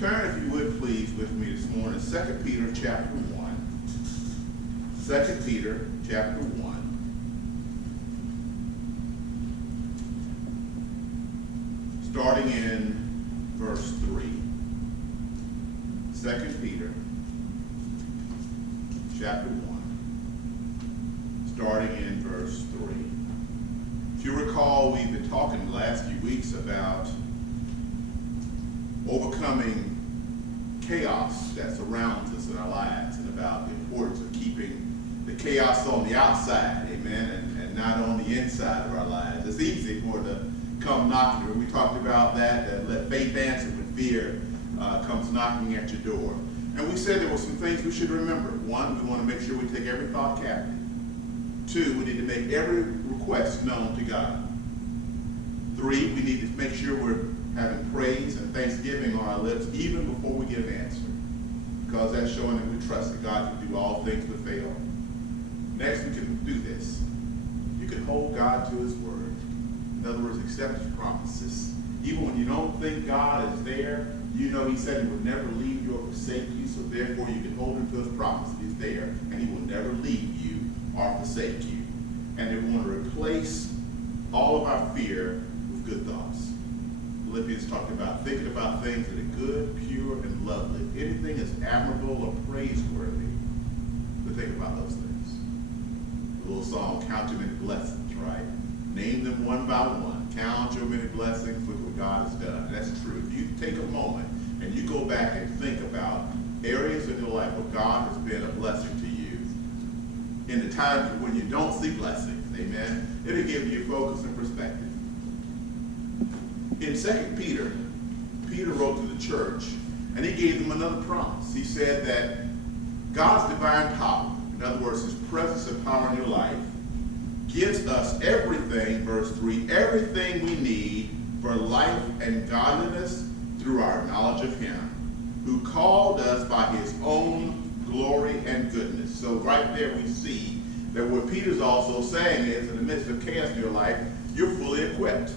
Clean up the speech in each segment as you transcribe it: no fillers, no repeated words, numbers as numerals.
Turn, if you would, please, with me this morning, 2 Peter chapter 1. 2 Peter chapter 1. Starting in verse 3. 2 Peter chapter 1. Starting in verse 3. If you recall, we've been talking the last few weeks about overcoming chaos that surrounds us in our lives and about the importance of keeping the chaos on the outside, amen, and not on the inside of our lives. It's easy for it to come knocking. We talked about that let faith answer when fear comes knocking at your door. And we said there were some things we should remember. One, we want to make sure we take every thought captive. Two, we need to make every request known to God. Three, we need to make sure we're having praise and thanksgiving on our lips even before we give answer, because that's showing that we trust that God can do all things but fail. Next, we can do this. You can hold God to his word. In other words, accept his promises. Even when you don't think God is there, you know he said he would never leave you or forsake you, so therefore you can hold him to his promise. He's there, and he will never leave you or forsake you. And then we want to replace all of our fear with good thoughts. Philippians talked about thinking about things that are good, pure, and lovely. Anything that's admirable or praiseworthy, but think about those things. The little song, Count Your Many Blessings, right? Name them one by one. Count your many blessings, look what God has done. And that's true. If you take a moment and you go back and think about areas in your life where God has been a blessing to you, in the times when you don't see blessings, amen, it'll give you focus and perspective. In 2 Peter, Peter wrote to the church, and he gave them another promise. He said that God's divine power, in other words, his presence and power in your life, gives us everything, verse 3, everything we need for life and godliness through our knowledge of him, who called us by his own glory and goodness. So right there we see that what Peter's also saying is, in the midst of chaos in your life, you're fully equipped.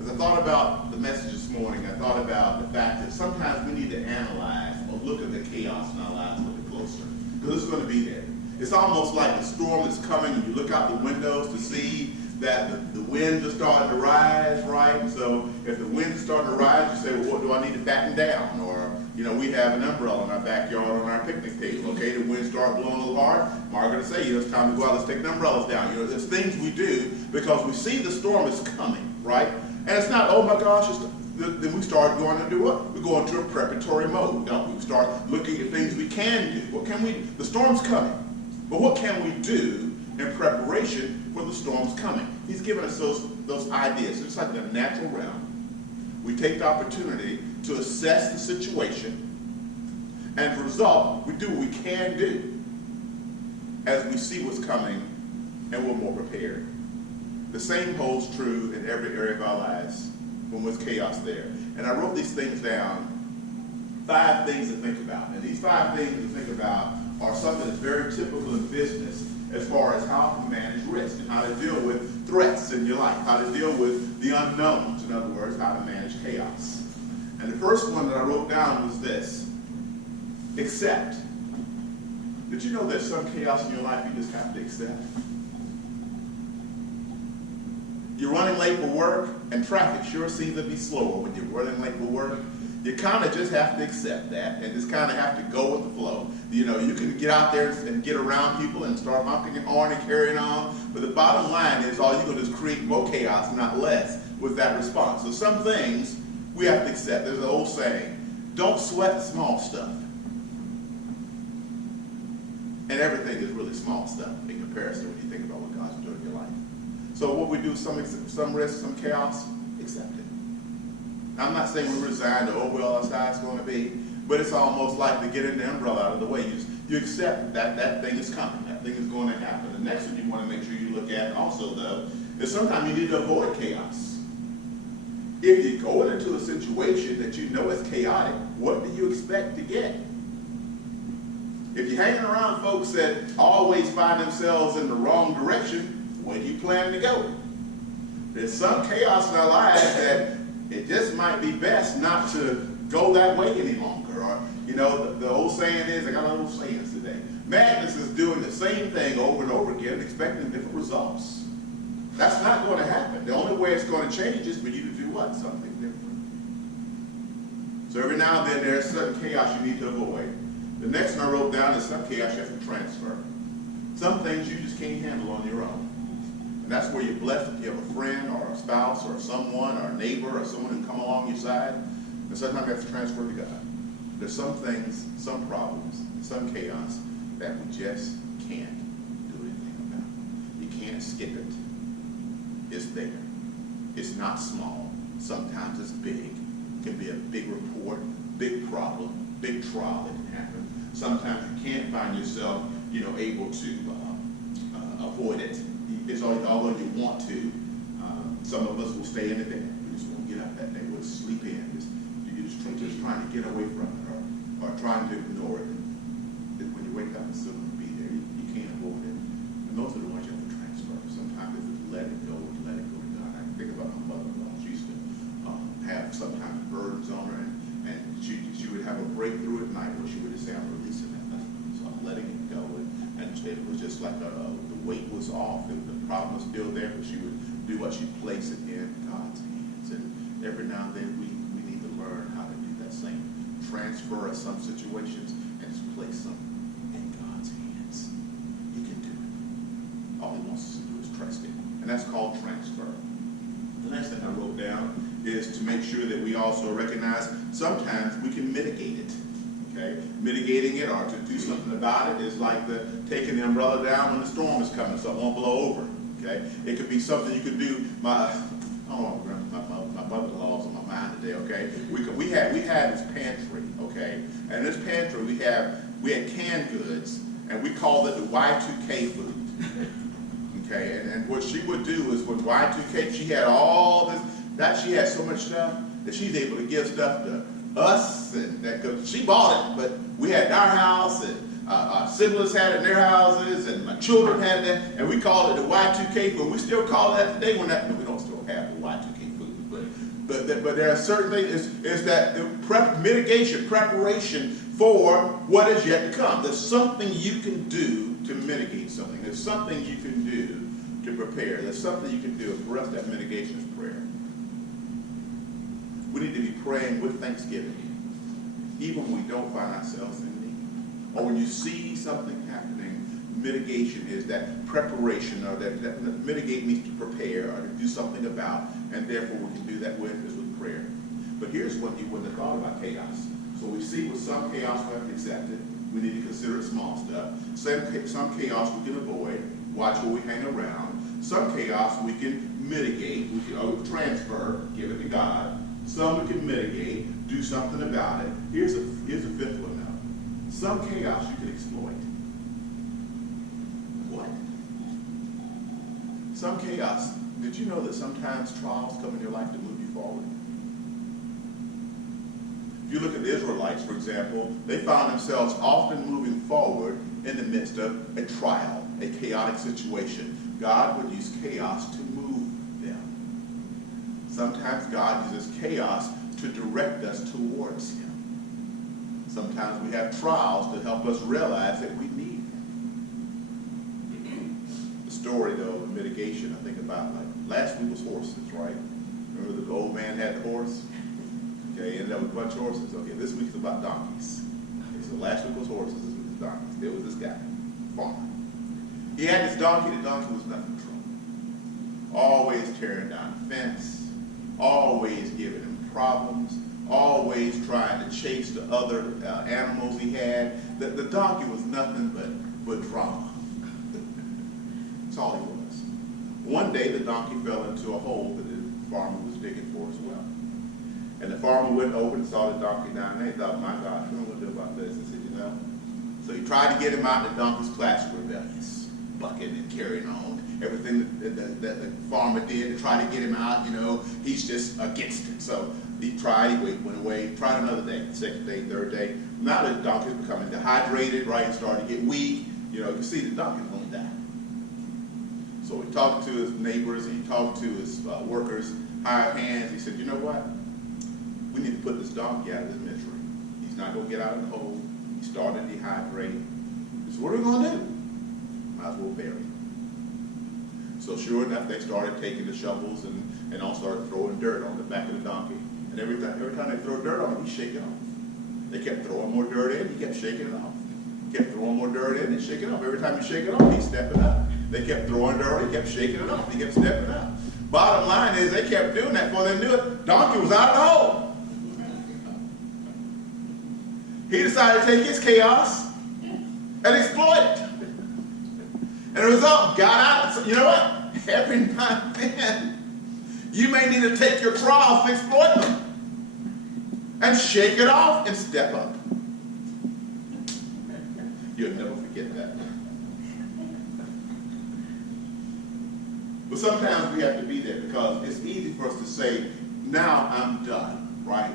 As I thought about the message this morning, I thought about the fact that sometimes we need to analyze or look at the chaos in our lives a little closer, because it's going to be there. It's almost like a storm that's coming, and you look out the windows to see that the winds are starting to rise, right? And so if the winds are starting to rise, you say, well, what do I need to batten down? Or, you know, we have an umbrella in our backyard on our picnic table, okay? The winds start blowing a little hard. Margaret will say, it's time to go out, let's take the umbrellas down. You know, there's things we do because we see the storm is coming, right? And it's not, oh my gosh, then we start going to do what? We go into a preparatory mode, don't we? We start looking at things we can do. What can we, the storm's coming, but what can we do in preparation for the storm's coming? He's given us those ideas. It's like in the natural realm. We take the opportunity to assess the situation, and as a result, we do what we can do as we see what's coming, and we're more prepared. The same holds true in every area of our lives when there's chaos there. And I wrote these things down, 5 things to think about. And these 5 things to think about are something that's very typical in business as far as how to manage risk and how to deal with threats in your life, how to deal with the unknowns, in other words, how to manage chaos. And the first one that I wrote down was this: accept. Did you know there's some chaos in your life you just have to accept? You're running late for work, and traffic sure seems to be slower when you're running late for work. You kind of just have to accept that and just kind of have to go with the flow. You know, you can get out there and get around people and start honking your horn and carrying on, but the bottom line is all you're going to do is create more chaos, not less, with that response. So some things we have to accept. There's an old saying, don't sweat the small stuff. And everything is really small stuff in comparison when you think about what God's doing in your life. So what we do, some risk, some chaos, accept it. I'm not saying we resign to, oh, well, that's how it's going to be, but it's almost like to get the umbrella out of the way. You accept that thing is coming, that thing is going to happen. The next thing you want to make sure you look at also, though, is sometimes you need to avoid chaos. If you go into a situation that you know is chaotic, what do you expect to get? If you're hanging around folks that always find themselves in the wrong direction, where do you plan to go? There's some chaos in our lives that it just might be best not to go that way any longer. Or, you know, the old saying is, I got old sayings today. Madness is doing the same thing over and over again, expecting different results. That's not going to happen. The only way it's going to change is for you to do what? Something different. So every now and then there's certain chaos you need to avoid. The next one I wrote down is some chaos you have to transfer. Some things you just can't handle on your own. And that's where you're blessed if you have a friend or a spouse or someone or a neighbor or someone who come along your side. And sometimes you have to transfer to God. There's some things, some problems, some chaos that we just can't do anything about. You can't skip it. It's there. It's not small. Sometimes it's big. It can be a big report, big problem, big trial that can happen. Sometimes you can't find yourself, able to avoid it. It's although you want to. Some of us will stay in the bed. We just won't get up that day. We'll sleep in. You're just trying to get away from it or trying to ignore it. And when you wake up, it's still going to be there. You can't avoid it. And those are the ones you have to transfer. Sometimes if it's let it go to God. I think about my mother-in-law. She used to have sometimes burdens on her, and she would have a breakthrough at night where she would just say, I'm releasing that. So I'm letting it go. And it was just like the weight was off. The problem was still there, but she would do what she placed it in God's hands. And every now and then we need to learn how to do that same. Transfer of some situations and just place them in God's hands. He can do it. All he wants us to do is trust him. And that's called transfer. The next thing I wrote down is to make sure that we also recognize sometimes we can mitigate it. Okay? Mitigating it or to do something about it is like taking the umbrella down when the storm is coming so it won't blow over. Okay? It could be something you could do. My mother-in-law's on my mind today. Okay? We had this pantry. Okay? And in this pantry we had canned goods, and we called it the Y2K food. Okay? And what she would do is with Y2K, she had all this. She had so much stuff that she's able to give stuff to us, and that she bought it, but we had it in our house, and our siblings had it in their houses, and my children had it, and we called it the Y2K food. We still call it that today. We don't still have the Y2K food, but there are certain things. Is that the preparation for what is yet to come. There's something you can do to mitigate something. There's something you can do to prepare. There's something you can do. For us, that mitigation is prayer. We need to be praying with thanksgiving, even when we don't find ourselves in need. Or when you see something happening, mitigation is that preparation, or that mitigate means to prepare or to do something about, and therefore we can do that with prayer. But here's what you wouldn't have thought about chaos. So we see with some chaos we have to accept it. We need to consider it small stuff. Some chaos we can avoid, watch where we hang around. Some chaos we can mitigate, we can transfer, give it to God. Some we can mitigate, do something about it. Here's a fifth one now. Some chaos you can exploit. What? Some chaos. Did you know that sometimes trials come in your life to move you forward? If you look at the Israelites, for example, they found themselves often moving forward in the midst of a trial, a chaotic situation. God would use chaos to move them. Sometimes God uses chaos to direct us towards him. Sometimes we have trials to help us realize that we need him. The story, though, of mitigation, I think about, like, last week was horses, right? Remember the old man had the horse? Okay, ended up with a bunch of horses. Okay, this week is about donkeys. Okay, so last week was horses, this week is donkeys. There was this guy, farmer. He had this donkey. The donkey was nothing trouble. Always tearing down the fence. Always giving him problems. Always trying to chase the other animals he had. The donkey was nothing but drama. That's all he was. One day the donkey fell into a hole that the farmer was digging for as well. And the farmer went over and saw the donkey down there. He thought, my gosh, what am I going to do about this? He said, So he tried to get him out, and the donkey's classic rebellious, bucking and carrying on. Everything that the farmer did to try to get him out, he's just against it. So he tried, he went away, tried another day, second day, third day. Now the donkey's becoming dehydrated, right? He started to get weak. You can see the donkey's going to die. So he talked to his neighbors, and he talked to his workers, hired hands. He said, you know what? we need to put this donkey out of his misery. He's not going to get out of the hole. He's starting to dehydrate. So what are we going to do? Might as well bury him. So sure enough, they started taking the shovels and all started throwing dirt on the back of the donkey. And every time they throw dirt on him, he's shaking off. They kept throwing more dirt in, he kept shaking it off. Kept throwing more dirt in and shaking it off. Every time he shake it off, he's stepping up. They kept throwing dirt, he kept shaking it off. He kept stepping up. Bottom line is they kept doing that before they knew it. Donkey was out of the hole. He decided to take his chaos and exploit it. And the result, got out. So you know what? Every now and then, you may need to take your trials and exploit them. And shake it off and step up. You'll never forget that. But sometimes we have to be there because it's easy for us to say, now I'm done, right?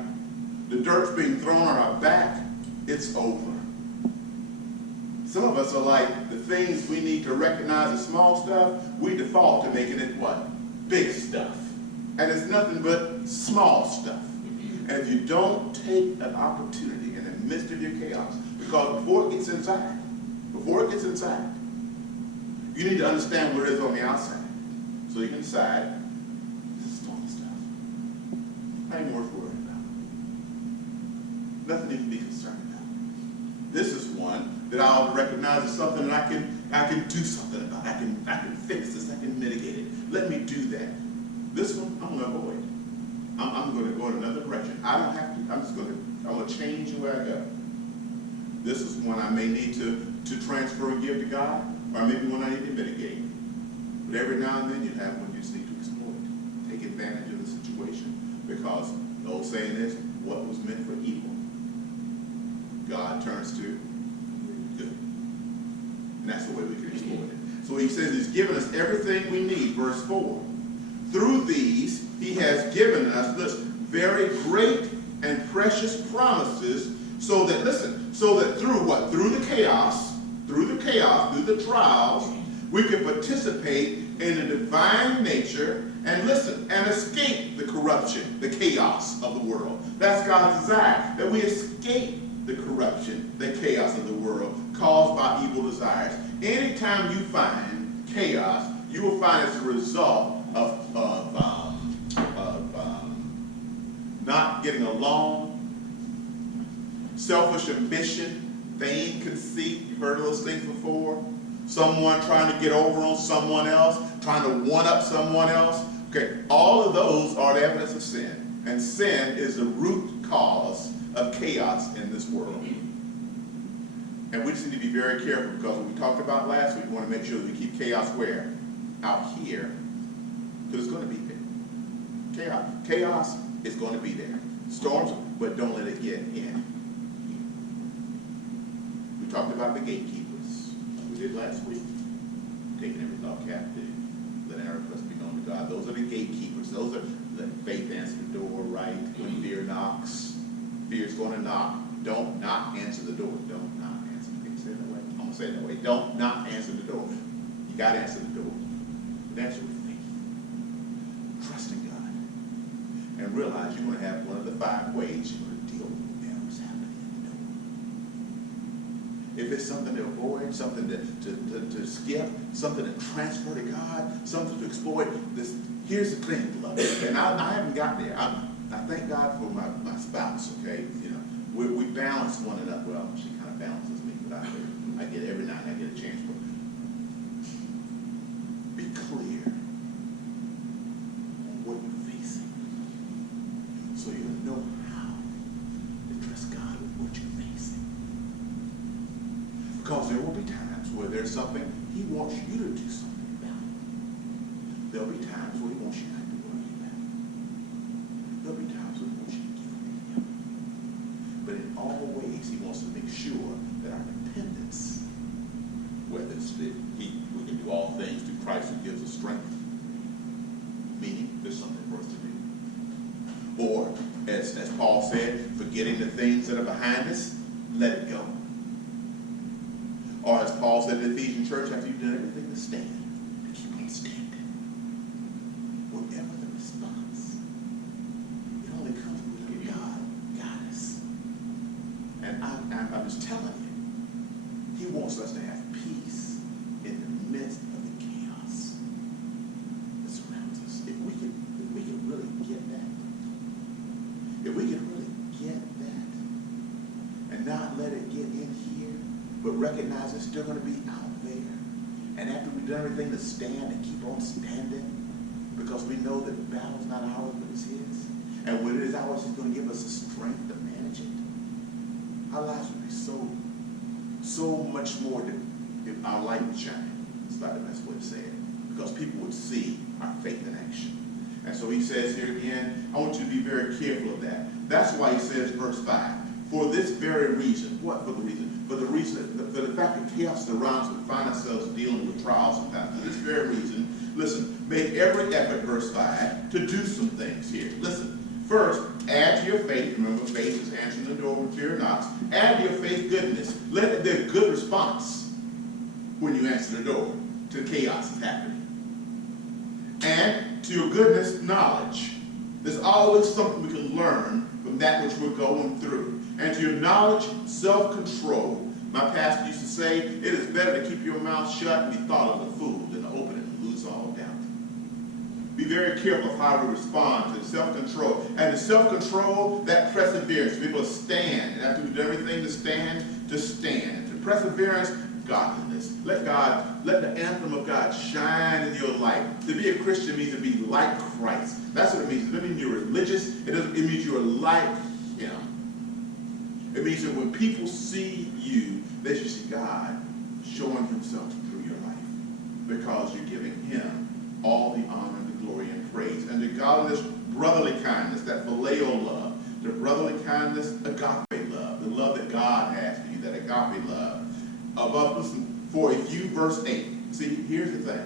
The dirt's being thrown on our back, it's over. Some of us are like the things we need to recognize as small stuff, we default to making it what? Big stuff. And it's nothing but small stuff. And if you don't take an opportunity in the midst of your chaos, because before it gets inside, you need to understand what it is on the outside. So you can decide, this is small stuff. I ain't worth worrying about. Nothing you can be concerned about. This is one that I'll recognize as something that I can do something about. I can fix this, I can mitigate it. Let me do that. This one, I'm going to avoid. I'm going to go in another direction. I don't have to. I'm going to change the way I go. This is one I may need to transfer and give to God, or maybe one I need to mitigate. But every now and then you have one you just need to exploit. Take advantage of the situation, because the old saying is, what was meant for evil, God turns to good. And that's the way we can exploit it. So he says he's given us everything we need, verse 4. Through these, he has given us, listen, very great and precious promises, so that, listen, so that through what? Through the chaos, through the trials, we can participate in the divine nature and listen, and escape the corruption, the chaos of the world. That's God's desire, that we escape the corruption, the chaos of the world caused by evil desires. Anytime you find chaos, you will find it's a result of not getting along, selfish ambition, vain conceit. You've heard of those things before. Someone trying to get over on someone else, trying to one-up someone else. Okay, all of those are the evidence of sin. And sin is the root cause of chaos in this world. And we just need to be very careful, because what we talked about last week, we want to make sure that we keep chaos where? Out here. Because it's going to be there. Chaos is going to be there. Storms, but don't let it get in. We talked about the gatekeepers. We did last week. Taking every thought captive. Let our request be known to God. Those are the gatekeepers. Those are let faith answer the door, right? When fear knocks, fear's going to knock. Don't not answer the door. Don't not answer. Can you say it that way? I'm going to say it that way. Don't not answer the door. You got to answer the door. But answer with faith. Trust in God. And realize you're going to have one of the 5 ways you're going to deal with whatever's happening in the door. If it's something to avoid, something to skip, something to transfer to God, something to exploit, here's the thing, beloved. And I haven't got there. I thank God for my spouse, okay? You know, we balance one another. Well, she kind of balances me, but I get every night I get a chance for her. Be clear on what you're facing, so you'll know how to trust God with what you're facing. Because there will be times where there's something he wants you to do something about. There'll be times where he wants you not to worry about it. There'll be times where he wants you to give it to him. But in all ways, he wants to make sure that our dependence, whether it's that we can do all things through Christ who gives us strength, meaning there's something for us to do. Or, as Paul said, forgetting the things that are behind us, let it go. Or as Paul said in the Ephesian church, after you've done everything to stand, to keep on standing. Whatever the response, it only comes from God. And I'm just telling you, he wants us to have peace in the midst of the chaos that surrounds us. If we can really get that, if we can really get that, and not let it get in here, but recognize it's still going to be out there. And after we've done everything to stand and keep on standing, because we know that the battle's not ours, but it's his. And when it is ours, he's going to give us the strength to manage it. Our lives would be so much more than if our light would shine. That's about the best way to say it. Because people would see our faith in action. And so he says here again, I want you to be very careful of that. That's why he says, verse 5, for this very reason. What for the reason? For the fact that chaos surrounds us, we find ourselves dealing with trials sometimes. For this very reason, listen, make every effort, verse 5, to do some things here. Listen, first, add to your faith. Remember, faith is answering the door with fear not. Add to your faith goodness. Let it be a good response when you answer the door to chaos that's happening. And to your goodness, knowledge. There's always something we can learn from that which we're going through. And to your knowledge, self-control. My pastor used to say, it is better to keep your mouth shut and be thought of a fool than to open it and lose all doubt. Be very careful of how we respond to self-control. And the self-control, that perseverance, to be able to stand. And after we've done everything to stand, to stand. And to perseverance, godliness. Let the anthem of God shine in your life. To be a Christian means to be like Christ. That's what it means. It doesn't mean you're religious. It means you're like him. It means that when people see you, they should see God showing himself through your life. Because you're giving him all the honor, the glory, and praise. And the godliness, brotherly kindness, that phileo love. The brotherly kindness, agape love. The love that God has for you, that agape love. Above, listen, for if you, verse 8. See, here's the thing.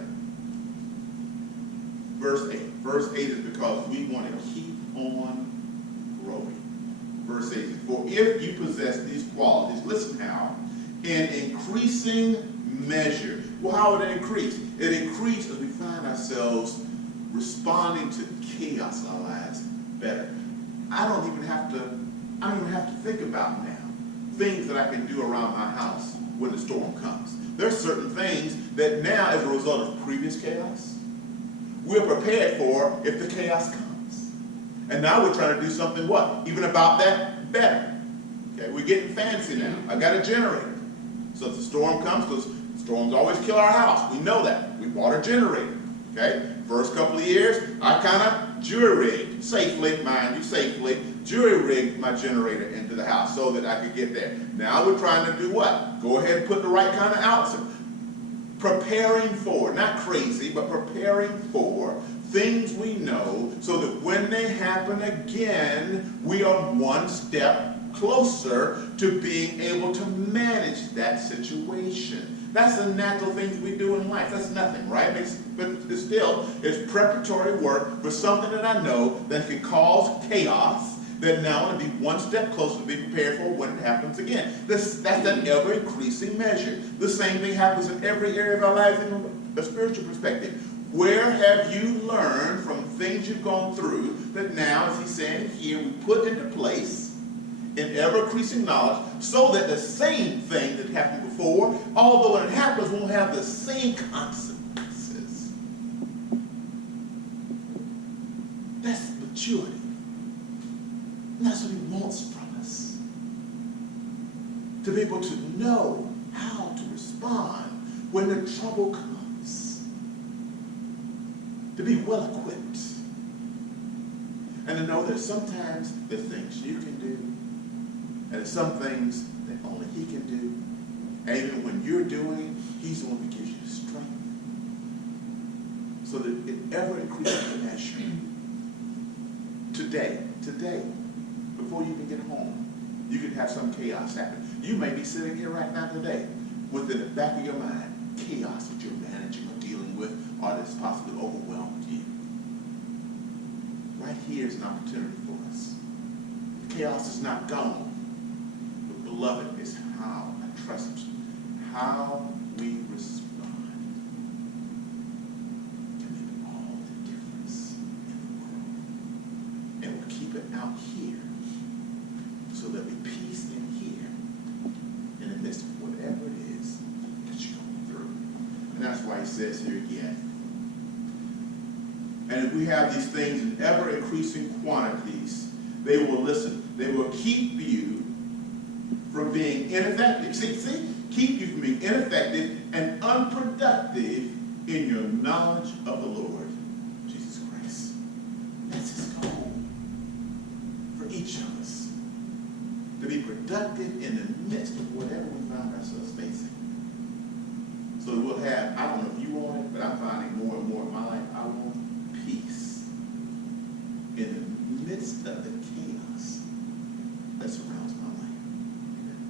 Verse 8. Verse 8 is because we want to keep on growing. Verse 8 is, for if you possess these qualities, listen how, in increasing measure. Well, how would it increase? It increases as we find ourselves responding to chaos in our lives better. I don't even have to think about now things that I can do around my house when the storm comes. There's certain things that now, as a result of previous chaos, we're prepared for if the chaos comes. And now we're trying to do something what? Even about that better. Okay, we're getting fancy now. I got a generator. So if the storm comes, because storms always kill our house. We know that. We bought a generator. Okay? First couple of years, I kind of jury-rigged, safely, mind you, safely, jury-rigged my generator into the house so that I could get there. Now we're trying to do what? Go ahead and put the right kind of outlets. Preparing for, not crazy, but preparing for things we know so that when they happen again, we are one step closer to being able to manage that situation. That's the natural things we do in life. That's nothing, right? But it's preparatory work for something that I know that can cause chaos, that now want to be one step closer to be prepared for when it happens again. That's an ever-increasing measure. The same thing happens in every area of our lives in a spiritual perspective. Where have you learned from things you've gone through that now, as he's saying here, we put into place in ever-increasing knowledge so that the same thing that happened before, although when it happens, won't have the same consequences. That's maturity. And that's what he wants from us. To be able to know how to respond when the trouble comes. To be well equipped. And to know that sometimes there are things you can do, and there's some things that only he can do. And even when you're doing it, he's the one that gives you the strength. So that it ever increases in measure. Today, before you even get home, you could have some chaos happen. You may be sitting here right now today with in the back of your mind chaos that you're managing or dealing with or that's possibly overwhelmed you. Right here is an opportunity for us. The chaos is not gone. But beloved, is how, I trust you, how we respond can make all the difference in the world. And we'll keep it out here so there'll be peace in here says here again. And if we have these things in ever-increasing quantities, they will listen. They will keep you from being ineffective. See? Keep you from being ineffective and unproductive in your knowledge of the Lord, Jesus Christ. That's his goal for each of us. To be productive in the midst of whatever we find ourselves facing. So we'll have, I don't know if you want it, but I'm finding more and more in my life, I want peace in the midst of the chaos that surrounds me.